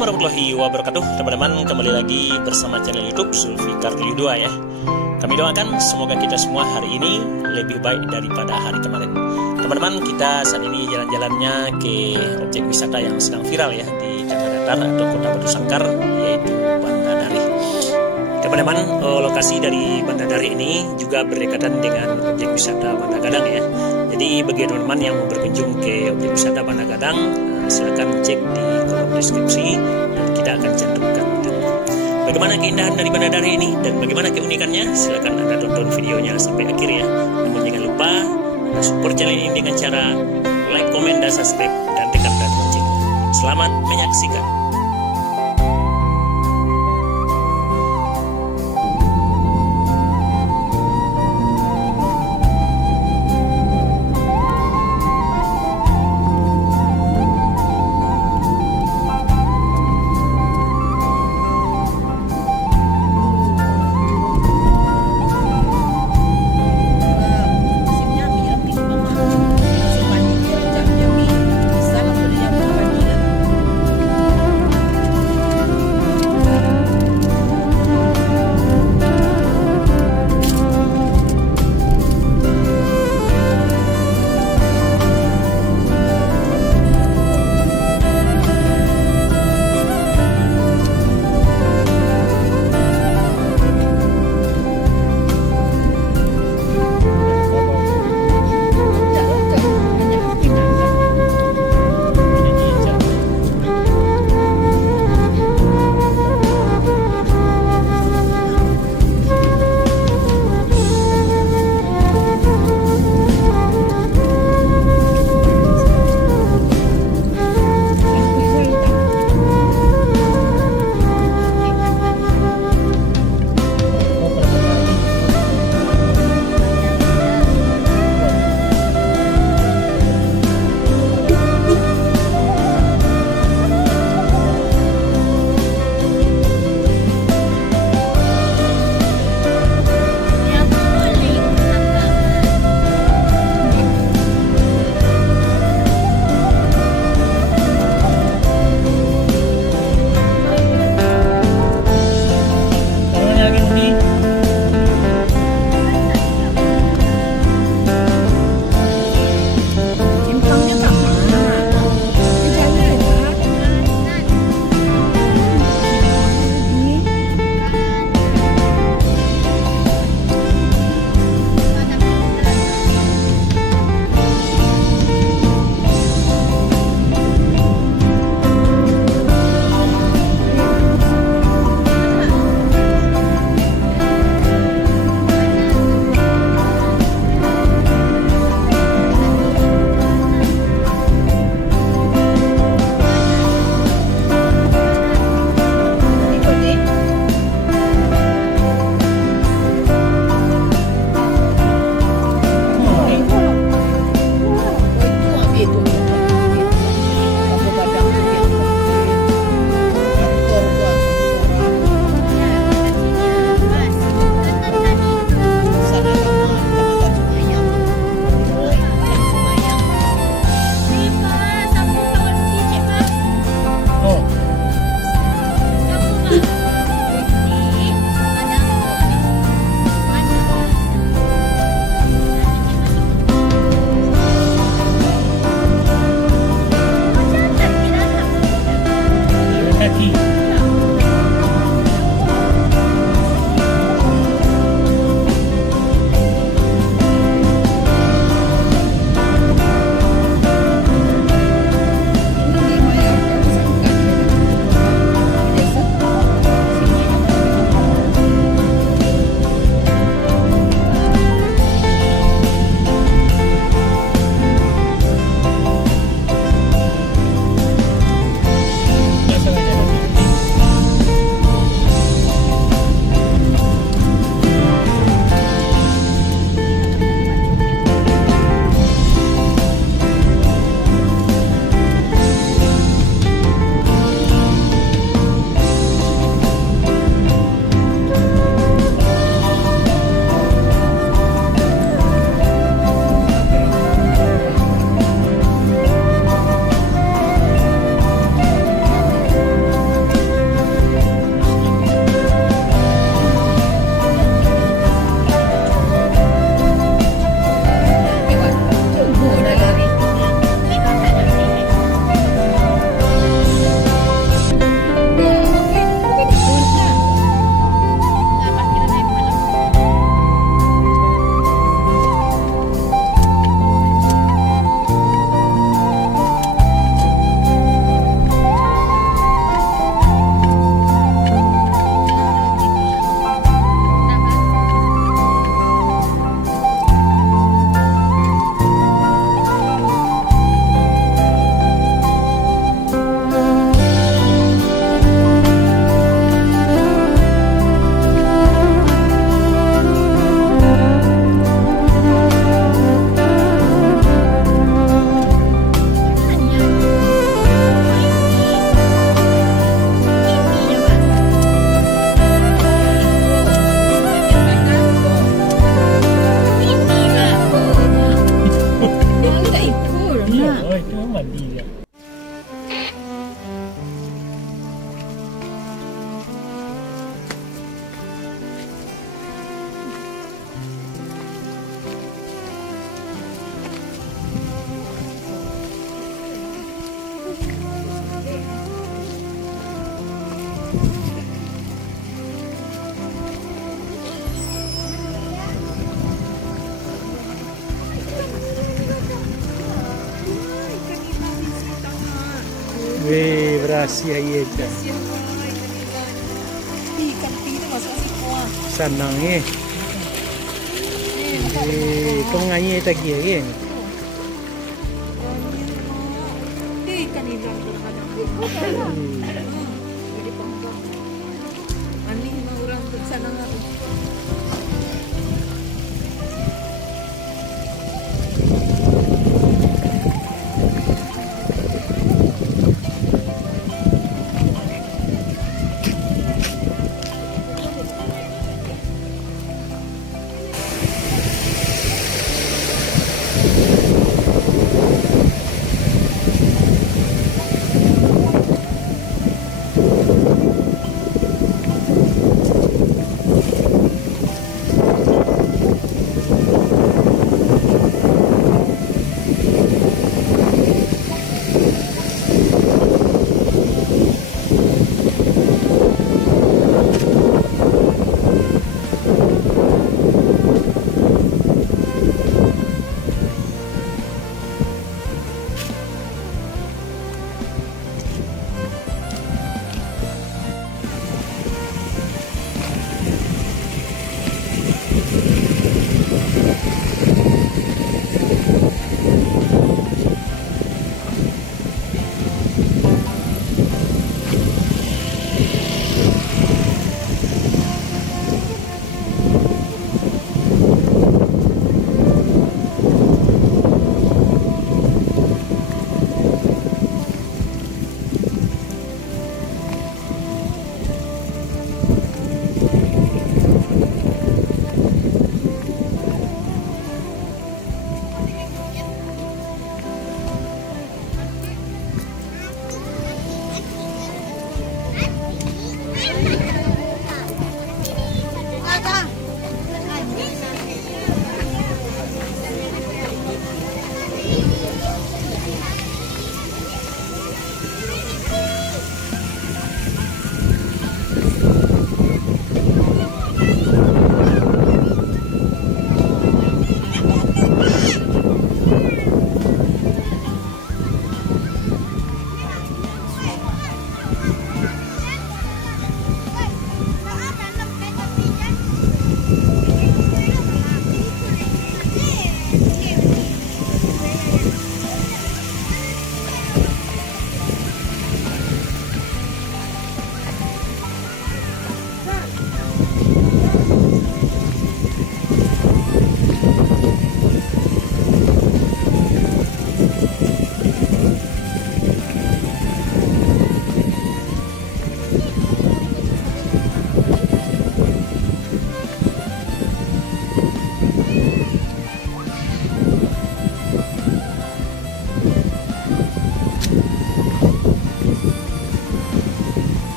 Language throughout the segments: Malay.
warahmatullahi wabarakatuh. Teman-teman, kembali lagi bersama channel YouTube Zulfikar 2 ya. Kami doakan semoga kita semua hari ini lebih baik daripada hari kemarin. Teman-teman, kita saat ini jalan-jalannya ke objek wisata yang sedang viral ya di Tanah Datar atau Kota Batu Sangkar, yaitu Banda Dari. Teman-teman, lokasi dari Banda Dari ini juga berdekatan dengan objek wisata Banda Gadang ya. Jadi bagi teman-teman yang mau berkunjung ke objek wisata Banda Gadang, silakan cek di kolom deskripsi dan kita akan cantumkan linknya. Bagaimana keindahan dari Banda Dari ini dan bagaimana keunikannya, silakan Anda tonton videonya sampai akhir ya. Namun jangan lupa Anda support channel ini dengan cara like, komen, dan subscribe dan tekan tanda loncengnya. Selamat menyaksikan. Rahasia iya aja. Ikan itu masuk si kuah. Senang eh. Kau nganyi lagi ya? Ikan hilang kadang-kadang. Jadi panggang. Ani mah orang sana ngaruh.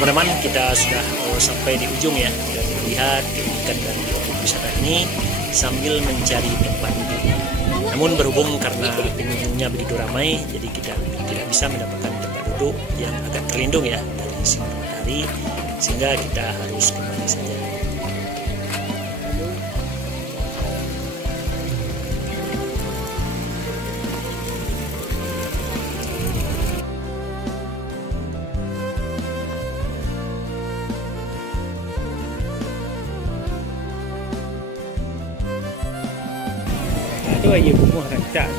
Teman-teman, kita sudah sampai di ujung ya, dan melihat keunikan dari objek wisata ini sambil mencari tempat duduk. Namun berhubung karena pengunjungnya begitu ramai, jadi kita tidak bisa mendapatkan tempat duduk yang agak terlindung ya dari sinar matahari, sehingga kita harus kembali saja. Itu aja rumah rancak.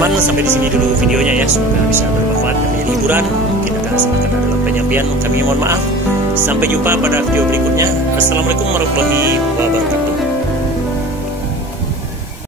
teman-teman, sampai di sini dulu videonya ya. Semoga bisa bermanfaat dan menjadi hiburan. Mungkin ada salah dalam penyampaian, kami mohon maaf. Sampai jumpa pada video berikutnya. Assalamualaikum warahmatullahi wabarakatuh.